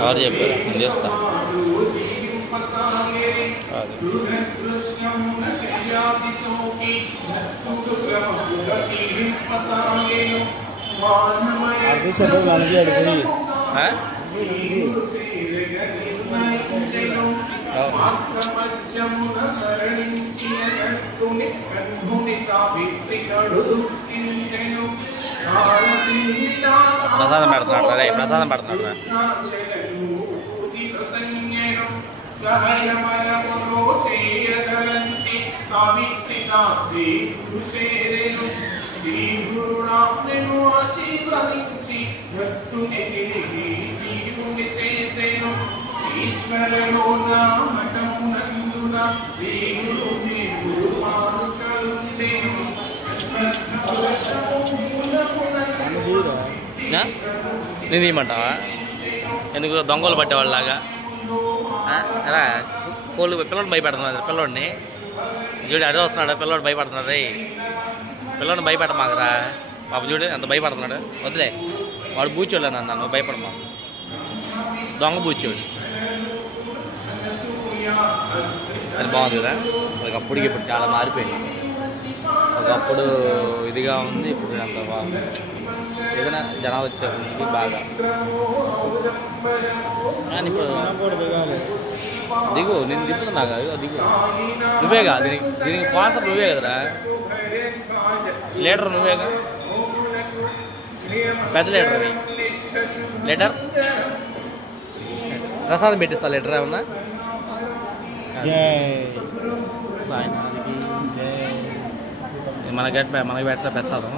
ఎవరు చెప్పారు నేను చేస్తా ప్రసాదం పెడుతున్నాడు రే ప్రసాదం పెడుతున్నాడు నేను తీయమంటావా ఎందుకు దొంగలు పట్టేవాళ్ళలాగా అలా కోళ్ళు పిల్లడు భయపెడుతున్నారు పిల్లోడిని చూడు అదే వస్తున్నాడు పిల్లోడు భయపడుతున్నాడు రే పిల్లోడిని భయపెట్టమాకరా పాప చూడు అంత భయపడుతున్నాడు వదిలే వాడు బూచోళ్ళు అన్న నువ్వు భయపడమా దొంగ బూచోడు అది బాగుంది కదా ఒకప్పటికి ఇప్పుడు చాలా మారిపోయింది ఒకప్పుడు ఇదిగా ఉంది ఇప్పుడు అంత బాగుంది ఏదైనా జనాలు వచ్చేది బాగా కానీ ఇప్పుడు దిగు నేను దిప్పుతున్నా కదా దిగు నువ్వేగా దీనికి స్పాన్సర్ నువ్వే కదరా లీటర్ నువ్వేగా పెద్ద లీటర్ అది లీటర్ ప్రసాదం పెట్టిస్తా లీటర్ ఏమన్నా మనకి పెట్ట ప్రసాదం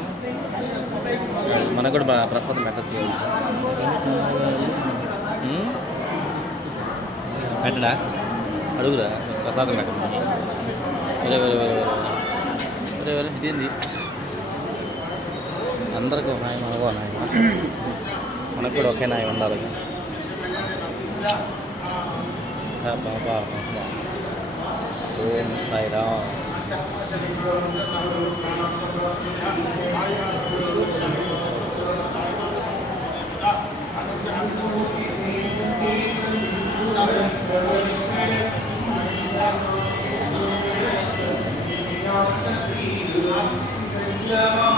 మనకు కూడా ప్రసాదం పెట్టచ్చు పెట్టడా అడుగురా ప్రసాదం పెట్టండి వేరే వేరే వేరే వేరే వేరే ఇదేంది అందరికీ ఒక న్యాయం మనకు న్యాయం మనకు కూడా ఒకే న్యాయం ఉండాలి బాబా ఓం సాయిరామ్ Yeah.